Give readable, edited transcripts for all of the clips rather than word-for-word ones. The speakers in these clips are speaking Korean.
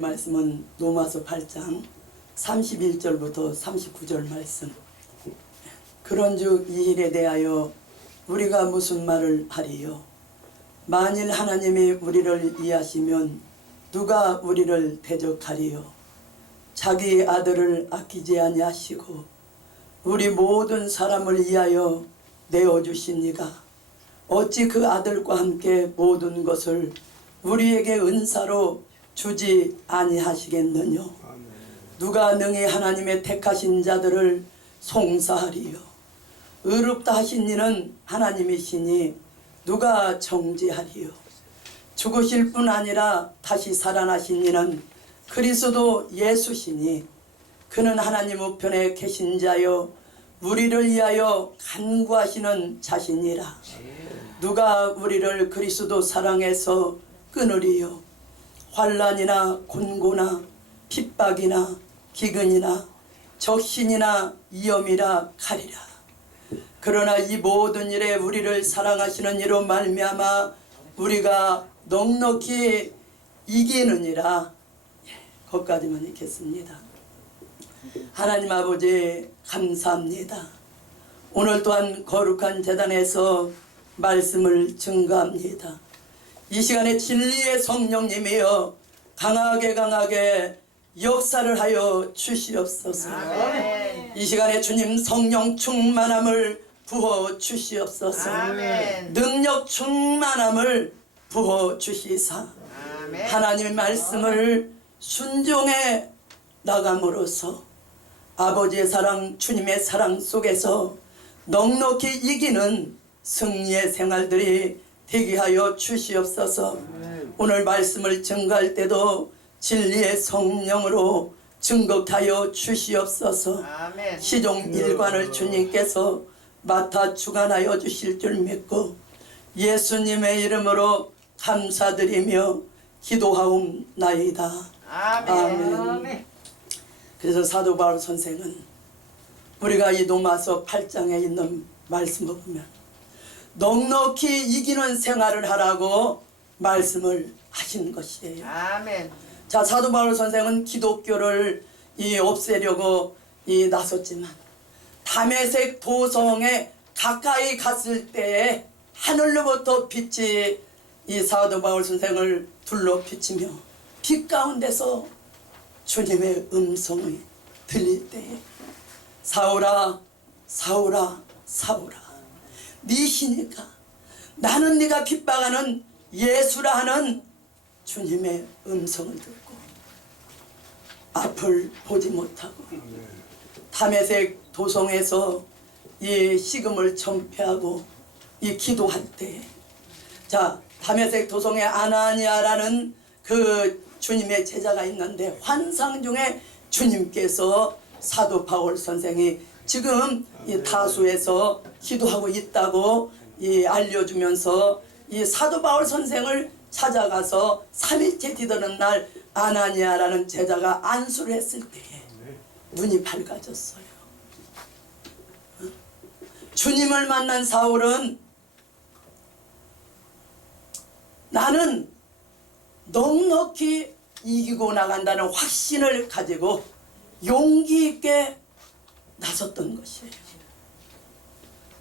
말씀은 로마서 8장 31절부터 39절 말씀. 그런즉 이 일에 대하여 우리가 무슨 말을 하리요? 만일 하나님이 우리를 이해하시면 누가 우리를 대적하리요? 자기 아들을 아끼지 아니하시고 우리 모든 사람을 위하여 내어주시니가 어찌 그 아들과 함께 모든 것을 우리에게 은사로 주지 아니하시겠느냐? 누가 능히 하나님의 택하신 자들을 송사하리요? 의롭다 하신 이는 하나님이시니 누가 정죄하리요? 죽으실 뿐 아니라 다시 살아나신 이는 그리스도 예수시니 그는 하나님 우편에 계신 자여 우리를 위하여 간구하시는 자신이라. 누가 우리를 그리스도 사랑에서 끊으리요? 환난이나 곤고나 핍박이나 기근이나 적신이나 위험이라 가리라. 그러나 이 모든 일에 우리를 사랑하시는 이로 말미암아 우리가 넉넉히 이기느니라. 거기까지만 읽겠습니다. 하나님 아버지 감사합니다. 오늘 또한 거룩한 제단에서 말씀을 증거합니다. 이 시간에 진리의 성령님이여 강하게 역사를 하여 주시옵소서. 아멘. 이 시간에 주님 성령 충만함을 부어 주시옵소서. 아멘. 능력 충만함을 부어 주시사 아멘. 하나님의 말씀을 순종해 나감으로써 아버지의 사랑 주님의 사랑 속에서 넉넉히 이기는 승리의 생활들이 되게 하여 주시옵소서. 오늘 말씀을 증거할 때도 진리의 성령으로 증거하여 주시옵소서. 시종 일관을 주님께서 맡아 주관하여 주실 줄 믿고 예수님의 이름으로 감사드리며 기도하옵나이다. 아멘. 그래서 사도 바울 선생은 우리가 이 로마서 8장에 있는 말씀을 보면 넉넉히 이기는 생활을 하라고 말씀을 하신 것이에요. 아멘. 자, 사도 바울 선생은 기독교를 없애려고 나섰지만 다메섹 도성에 가까이 갔을 때에 하늘로부터 빛이 이 사도 바울 선생을 둘러 비치며 빛 가운데서 주님의 음성이 들릴 때에 사울아 사울아 사울아 네 시니까 나는 네가 핍박하는 예수라 하는 주님의 음성을 듣고 앞을 보지 못하고 다메섹 도성에서 이 식음을 전폐하고 이 기도할 때, 자, 다메섹 도성에 아나니아라는 그 주님의 제자가 있는데 환상 중에 주님께서 사도 바울 선생이 지금 이 타수에서 기도하고 있다고 알려주면서 이 사도 바울 선생을 찾아가서 3일째 뒤도는 날 아나니아라는 제자가 안수를 했을 때에 눈이 밝아졌어요. 주님을 만난 사울은 나는 넉넉히 이기고 나간다는 확신을 가지고 용기 있게 나섰던 것이에요.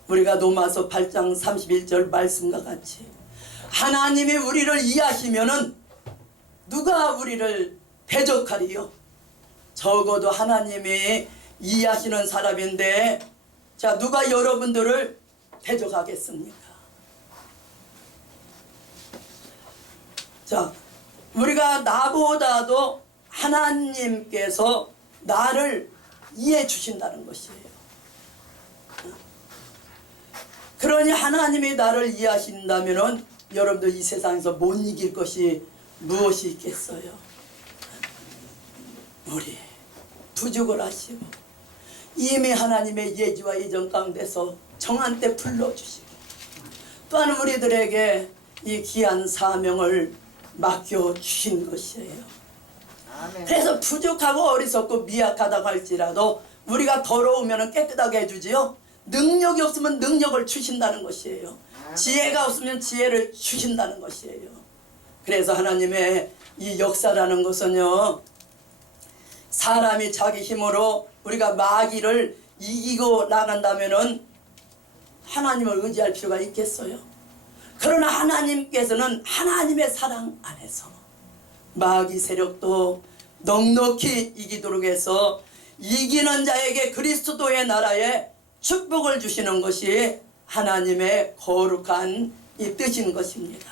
우리가 로마서 8장 31절 말씀과 같이 하나님이 우리를 이해하시면은 누가 우리를 대적하리요? 적어도 하나님이 이해하시는 사람인데, 자, 누가 여러분들을 대적하겠습니까? 자, 우리가 나보다도 하나님께서 나를 이해해 주신다는 것이에요. 그러니 하나님이 나를 이해하신다면 여러분들 이 세상에서 못 이길 것이 무엇이 있겠어요? 우리 부족을 하시고 이미 하나님의 예지와 예정 가운데서 정한 때 불러주시고 또한 우리들에게 이 귀한 사명을 맡겨주신 것이에요. 아멘. 그래서 부족하고 어리석고 미약하다고 할지라도 우리가 더러우면 깨끗하게 해주지요. 능력이 없으면 능력을 주신다는 것이에요. 지혜가 없으면 지혜를 주신다는 것이에요. 그래서 하나님의 이 역사라는 것은요, 사람이 자기 힘으로 우리가 마귀를 이기고 나간다면은 하나님을 의지할 필요가 있겠어요? 그러나 하나님께서는 하나님의 사랑 안에서 마귀 세력도 넉넉히 이기도록 해서 이기는 자에게 그리스도의 나라에 축복을 주시는 것이 하나님의 거룩한 이 뜻인 것입니다.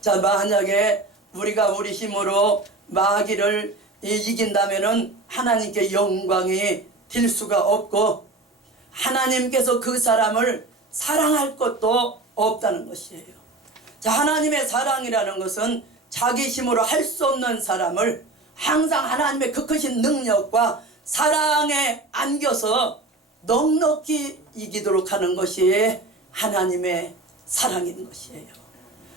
자, 만약에 우리가 우리 힘으로 마귀를 이긴다면은 하나님께 영광이 될 수가 없고 하나님께서 그 사람을 사랑할 것도 없다는 것이에요. 자, 하나님의 사랑이라는 것은 자기 힘으로 할 수 없는 사람을 항상 하나님의 그 크신 능력과 사랑에 안겨서 넉넉히 이기도록 하는 것이 하나님의 사랑인 것이에요.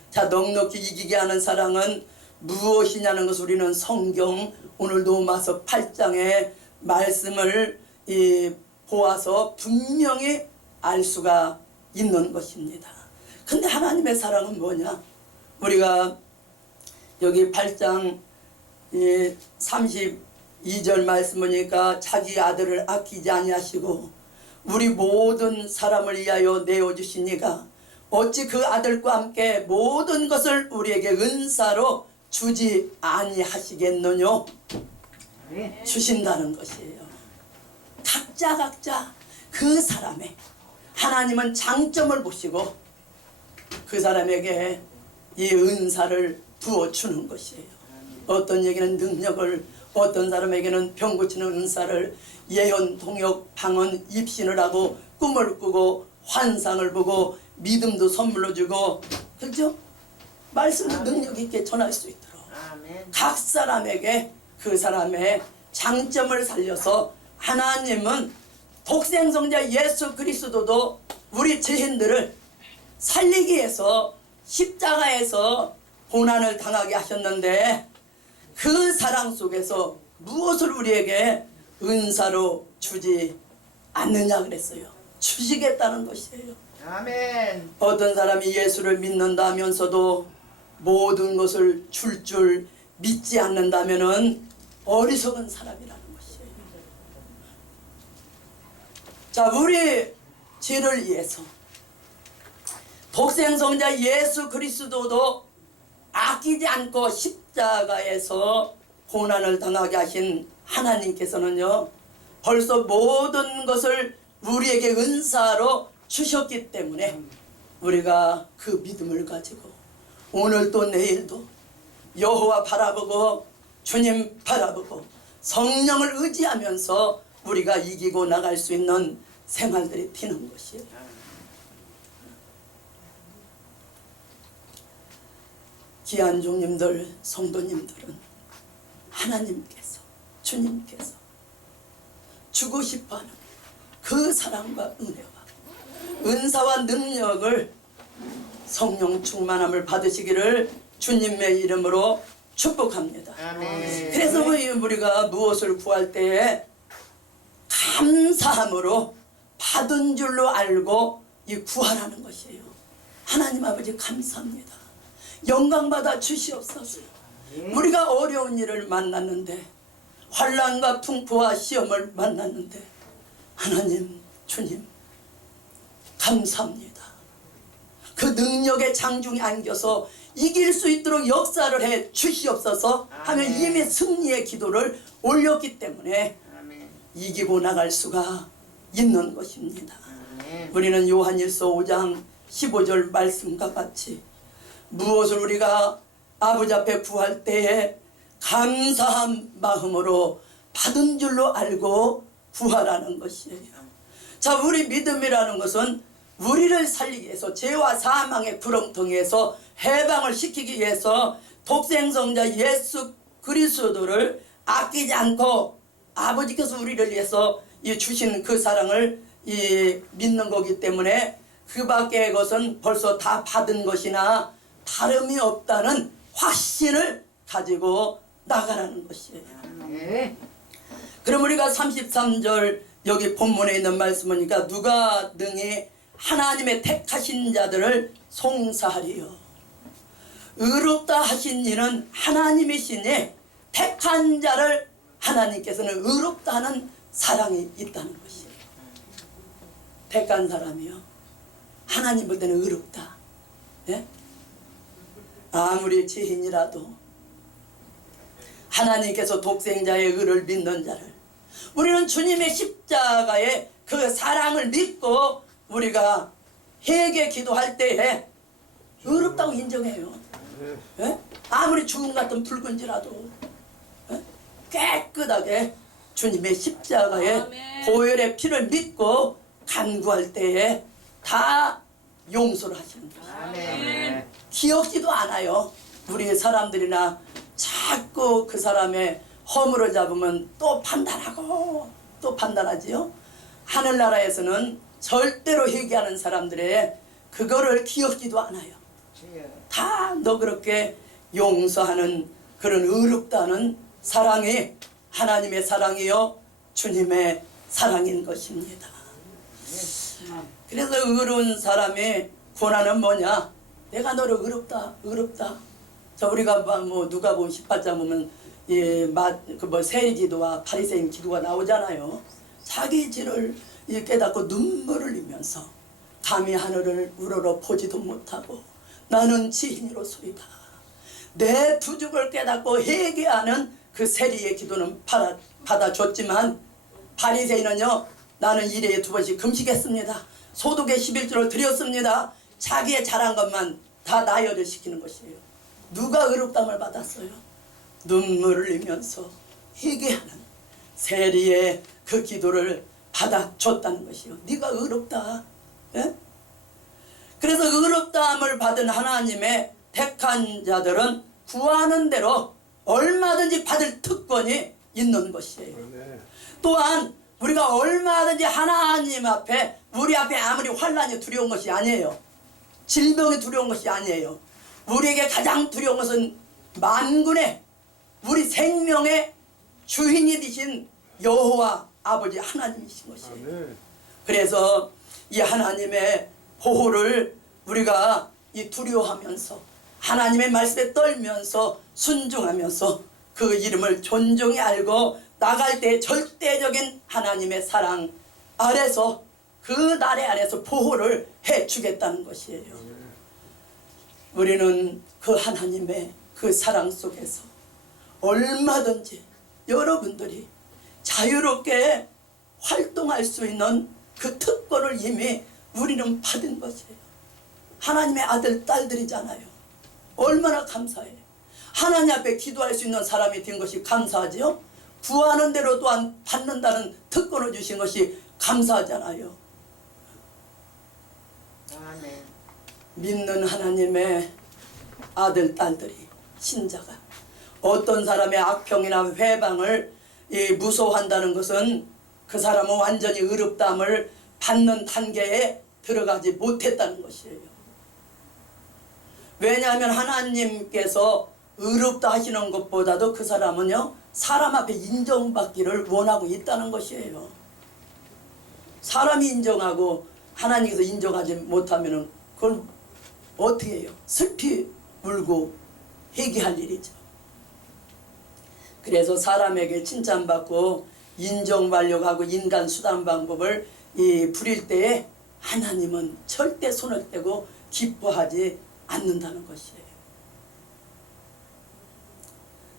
자, 넉넉히 이기게 하는 사랑은 무엇이냐는 것을 우리는 성경 오늘 로마서 8장의 말씀을 보아서 분명히 알 수가 있는 것입니다. 근데 하나님의 사랑은 뭐냐? 우리가 여기 8장 32절 말씀 보니까 자기 아들을 아끼지 아니하시고 우리 모든 사람을 위하여 내어주시니가 어찌 그 아들과 함께 모든 것을 우리에게 은사로 주지 아니하시겠느뇨? 주신다는 것이에요. 각자 그 사람의 하나님은 장점을 보시고 그 사람에게 이 은사를 부어주는 것이에요. 어떤 얘기는 능력을, 어떤 사람에게는 병 고치는 은사를, 예언, 통역, 방언, 입신을 하고 꿈을 꾸고 환상을 보고 믿음도 선물로 주고, 그렇죠? 말씀도 능력 있게 전할 수 있도록 각 사람에게 그 사람의 장점을 살려서 하나님은 독생성자 예수 그리스도도 우리 죄인들을 살리기 위해서 십자가에서 고난을 당하게 하셨는데 그 사랑 속에서 무엇을 우리에게 은사로 주지 않느냐 그랬어요. 주시겠다는 것이에요. 아멘. 어떤 사람이 예수를 믿는다면서도 모든 것을 줄 믿지 않는다면은 어리석은 사람이라는 것이에요. 자, 우리 죄를 위해서 독생성자 예수 그리스도도 아끼지 않고 십자가에서 고난을 당하게 하신 하나님께서는요, 벌써 모든 것을 우리에게 은사로 주셨기 때문에 우리가 그 믿음을 가지고 오늘도 내일도 여호와 바라보고 주님 바라보고 성령을 의지하면서 우리가 이기고 나갈 수 있는 생활들이 되는 것이에요. 귀한 종님들, 성도님들은 하나님께서, 주님께서 주고 싶어하는 그 사랑과 은혜와 은사와 능력을 성령 충만함을 받으시기를 주님의 이름으로 축복합니다. 아멘. 그래서 우리가 무엇을 구할 때에 감사함으로 받은 줄로 알고 이 구하라는 것이에요. 하나님 아버지 감사합니다. 영광받아 주시옵소서. 우리가 어려운 일을 만났는데, 환난과 풍부와 시험을 만났는데, 하나님, 주님 감사합니다. 그 능력의 장중에 안겨서 이길 수 있도록 역사를 해 주시옵소서 하며 이미 승리의 기도를 올렸기 때문에 이기고 나갈 수가 있는 것입니다. 우리는 요한일서 5장 15절 말씀과 같이 무엇을 우리가 아버지 앞에 구할 때에 감사한 마음으로 받은 줄로 알고 구하라는 것이에요. 자, 우리 믿음이라는 것은 우리를 살리기 위해서 죄와 사망의 구렁텅이에서 해방을 시키기 위해서 독생성자 예수 그리스도를 아끼지 않고 아버지께서 우리를 위해서 주신 그 사랑을 믿는 거기 때문에 그 밖의 것은 벌써 다 받은 것이나 다름이 없다는 확신을 가지고 나가라는 것이에요. 그럼 우리가 33절 여기 본문에 있는 말씀이니까 누가 능히 하나님의 택하신 자들을 송사하리요. 의롭다 하신 이는 하나님이시니 택한 자를 하나님께서는 의롭다 하는 사랑이 있다는 것이에요. 택한 사람이요, 하나님 볼 때는 의롭다. 예? 아무리 죄인이라도 하나님께서 독생자의 의를 믿는 자를, 우리는 주님의 십자가의 그 사랑을 믿고 우리가 회개 기도할 때에 의롭다고 인정해요. 예? 아무리 죽음 같은 붉은지라도 예? 깨끗하게 주님의 십자가의 아멘. 보혈의 피를 믿고 간구할 때에 다 용서를 하시는 거예요. 아멘. 기억지도 않아요. 우리 사람들이나 자꾸 그 사람의 허물을 잡으면 또 판단하고 또 판단하지요. 하늘나라에서는 절대로 회개하는 사람들의 그거를 기억지도 않아요. 주여. 다 너 그렇게 용서하는 그런 의롭다는 사랑이 하나님의 사랑이요 주님의 사랑인 것입니다. 그래서 의로운 사람의 고난은 뭐냐? 내가 너를 의롭다. 자, 우리가 뭐 누가 보면 18장 보면 그 세리기도와 바리새인 기도가 나오잖아요. 자기 죄를 깨닫고 눈물을 흘리면서 감히 하늘을 우러러 보지도 못하고 나는 죄인으로소이다. 내 부족을 깨닫고 회개하는 그 세리의 기도는 받아줬지만 바리새인은요, 나는 일회에 2번씩 금식했습니다. 소득의 11조를 드렸습니다. 자기의 잘한 것만 다 나열을 시키는 것이에요. 누가 의롭다함을 받았어요? 눈물을 흘리면서 회개하는 세리의 그 기도를 받아줬다는 것이요. 네가 의롭다. 예? 그래서 의롭다함을 받은 하나님의 택한 자들은 구하는 대로 얼마든지 받을 특권이 있는 것이에요. 또한 우리가 얼마든지 하나님 앞에, 우리 앞에 아무리 환난이 두려운 것이 아니에요. 질병이 두려운 것이 아니에요. 우리에게 가장 두려운 것은 만군의 우리 생명의 주인이 되신 여호와 아버지 하나님이신 것이에요. 그래서 이 하나님의 보호를 우리가 이 두려워하면서 하나님의 말씀에 떨면서 순종하면서 그 이름을 존중히 알고 나갈 때 절대적인 하나님의 사랑 아래서 그 나래 아래서 보호를 해주겠다는 것이에요. 우리는 그 하나님의 그 사랑 속에서 얼마든지 여러분들이 자유롭게 활동할 수 있는 그 특권을 이미 우리는 받은 것이에요. 하나님의 아들 딸들이잖아요. 얼마나 감사해요. 하나님 앞에 기도할 수 있는 사람이 된 것이 감사하지요. 구하는 대로 또한 받는다는 특권을 주신 것이 감사하잖아요. 아멘. 믿는 하나님의 아들 딸들이, 신자가 어떤 사람의 악평이나 회방을 무서워한다는 것은 그 사람은 완전히 의롭다함을 받는 단계에 들어가지 못했다는 것이에요. 왜냐하면 하나님께서 의롭다 하시는 것보다도 그 사람은요, 사람 앞에 인정받기를 원하고 있다는 것이에요. 사람이 인정하고 하나님께서 인정하지 못하면 그걸 어떻게 해요? 슬피 울고 회개할 일이죠. 그래서 사람에게 칭찬받고 인정받려고 하고 인간 수단 방법을 부릴 때에 하나님은 절대 손을 떼고 기뻐하지 않는다는 것이에요.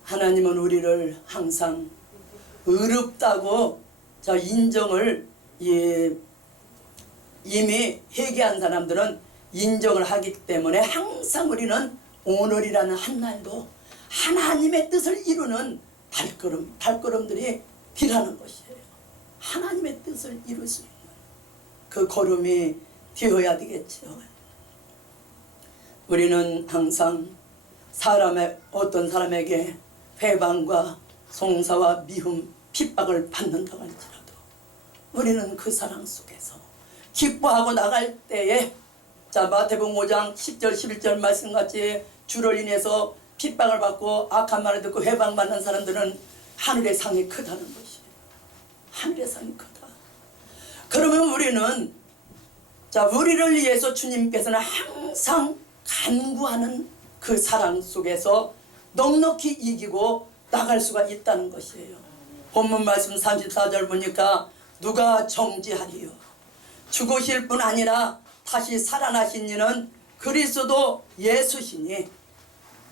하나님은 우리를 항상 의롭다고 인정을 이미 회개한 사람들은 인정을 하기 때문에 항상 우리는 오늘이라는 한 날도 하나님의 뜻을 이루는 발걸음들이 되라는 것이에요. 하나님의 뜻을 이룰 수 있는 그 걸음이 되어야 되겠죠. 우리는 항상 어떤 사람에게 회방과 송사와 미움, 핍박을 받는다고 할지라도 우리는 그 사랑 속에서 기뻐하고 나갈 때에 마태복음 5장 10절 11절 말씀같이 주를 인해서 핍박을 받고 악한 말을 듣고 회방받는 사람들은 하늘의 상이 크다는 것이에요. 하늘의 상이 크다. 그러면 우리를 위해서 주님께서는 항상 간구하는 그 사랑 속에서 넉넉히 이기고 나갈 수가 있다는 것이에요. 본문 말씀 34절 보니까 누가 정지하리요. 죽으실 뿐 아니라 다시 살아나신 이는 그리스도 예수시니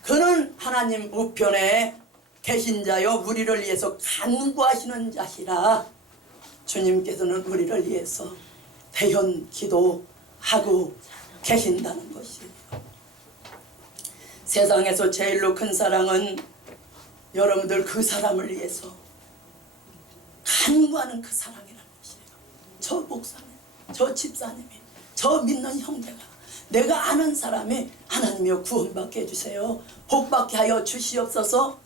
그는 하나님 우편에 계신 자요 우리를 위해서 간구하시는 자시라. 주님께서는 우리를 위해서 대현 기도하고 계신다는 것이에요. 세상에서 제일로 큰 사랑은 여러분들 그 사람을 위해서 간구하는 그 사랑이라는 것이에요. 저 목사님, 저 집사님이, 저 믿는 형제가, 내가 아는 사람이 하나님이여 구원받게 해주세요, 복받게 하여 주시옵소서.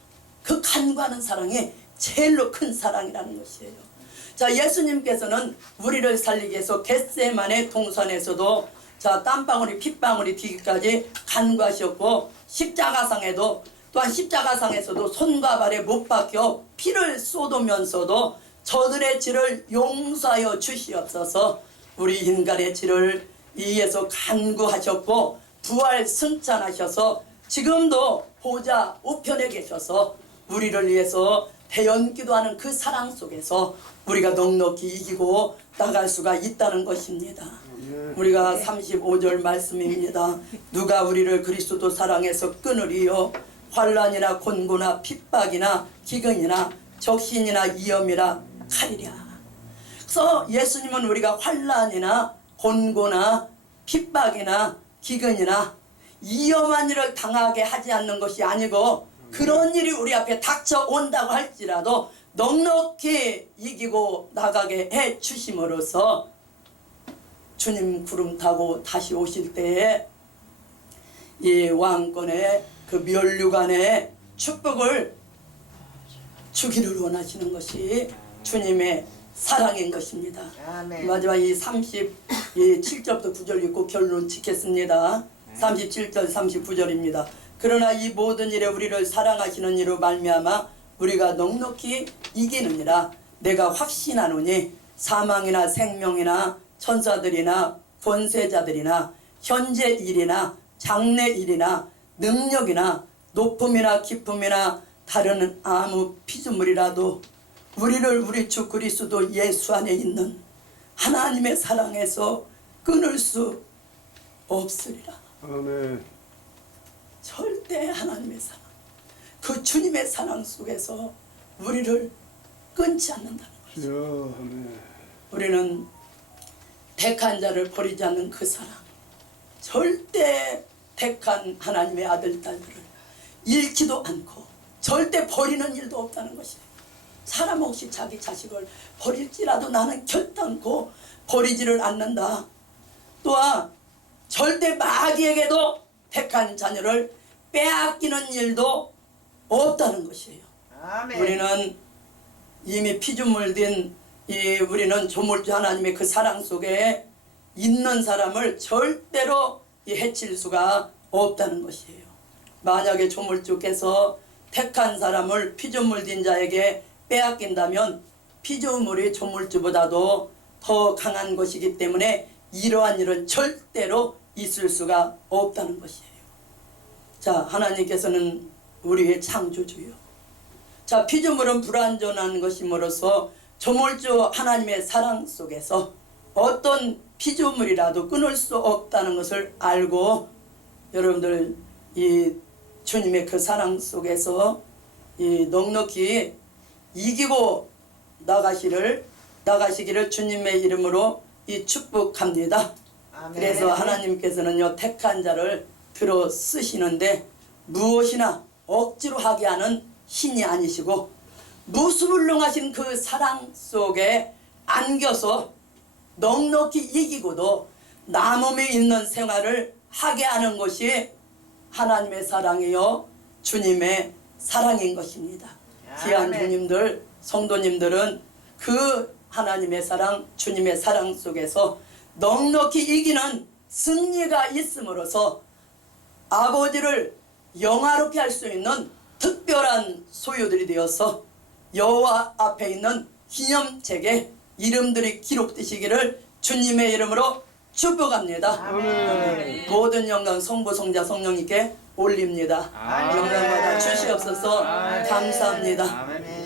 그 간구하는 사랑이 제일로 큰 사랑이라는 것이에요. 자, 예수님께서는 우리를 살리기 위해서 겟세마네 동산에서도 자, 땀방울이 핏방울이 튀기까지 간구하셨고, 십자가상에도 또한 십자가상에서도 손과 발에 못 박혀 피를 쏟으면서도 저들의 죄를 용서하여 주시옵소서. 우리 인간의 죄를 위해서 간구하셨고 부활 승천하셔서 지금도 보좌 우편에 계셔서 우리를 위해서 대연기도하는 그 사랑 속에서 우리가 넉넉히 이기고 나갈 수가 있다는 것입니다. 우리가 35절 말씀입니다. 누가 우리를 그리스도 사랑에서 끊으리요. 환난이나 곤고나 핍박이나 기근이나 적신이나 위험이라 칼이랴. 그래서 예수님은 우리가 환난이나 곤고나 핍박이나 기근이나 위험한 일을 당하게 하지 않는 것이 아니고, 그런 일이 우리 앞에 닥쳐온다고 할지라도 넉넉히 이기고 나가게 해 주심으로써 주님 구름 타고 다시 오실 때에 이 왕권의 그 면류관의 축복을 주기를 원하시는 것이 주님의 사랑인 것입니다. 아멘. 마지막 이 37절부터 9절 읽고 결론 짓겠습니다. 37절 39절입니다. 그러나 이 모든 일에 우리를 사랑하시는 이로 말미암아 우리가 넉넉히 이기느니라. 내가 확신하노니 사망이나 생명이나 천사들이나 권세자들이나 현재 일이나 장래 일이나 능력이나 높음이나 깊음이나 다른 아무 피조물이라도 우리를 우리 주 그리스도 예수 안에 있는 하나님의 사랑에서 끊을 수 없으리라. 아멘. 절대 하나님의 사랑, 그 주님의 사랑 속에서 우리를 끊지 않는다는 것이죠. 주여, 아멘. 우리는 택한 자를 버리지 않는 그 사랑, 절대 택한 하나님의 아들 딸들을 잃지도 않고 절대 버리는 일도 없다는 것이에요. 사람 혹시 자기 자식을 버릴지라도 나는 결단코 버리지를 않는다. 또한 절대 마귀에게도 택한 자녀를 빼앗기는 일도 없다는 것이에요. 아멘. 우리는 이미 피조물 된 우리는 조물주 하나님의 그 사랑 속에 있는 사람을 절대로 해칠 수가 없다는 것이에요. 만약에 조물주께서 택한 사람을 피조물 된 자에게 빼앗긴다면 피조물이 조물주보다도 더 강한 것이기 때문에 이러한 일은 절대로 있을 수가 없다는 것이에요. 자, 하나님께서는 우리의 창조주요. 자, 피조물은 불완전한 것임으로써 조물주 하나님의 사랑 속에서 어떤 피조물이라도 끊을 수 없다는 것을 알고 여러분들 이 주님의 그 사랑 속에서 이 넉넉히 이기고 나가시기를 주님의 이름으로 이 축복합니다. 아멘. 그래서 하나님께서는요, 택한 자를 들어 쓰시는데 무엇이나 억지로 하게 하는 신이 아니시고 무수불능하신 그 사랑 속에 안겨서 넉넉히 이기고도 남음이 있는 생활을 하게 하는 것이 하나님의 사랑이요 주님의 사랑인 것입니다. 귀한 아멘. 주님들, 성도님들은 그 하나님의 사랑, 주님의 사랑 속에서 넉넉히 이기는 승리가 있음으로써 아버지를 영화롭게 할 수 있는 특별한 소유들이 되어서 여호와 앞에 있는 기념책에 이름들이 기록되시기를 주님의 이름으로 축복합니다. 아멘. 모든 영광 성부 성자 성령님께 올립니다. 아멘. 영광받아 주시옵소서. 아멘. 감사합니다. 아멘.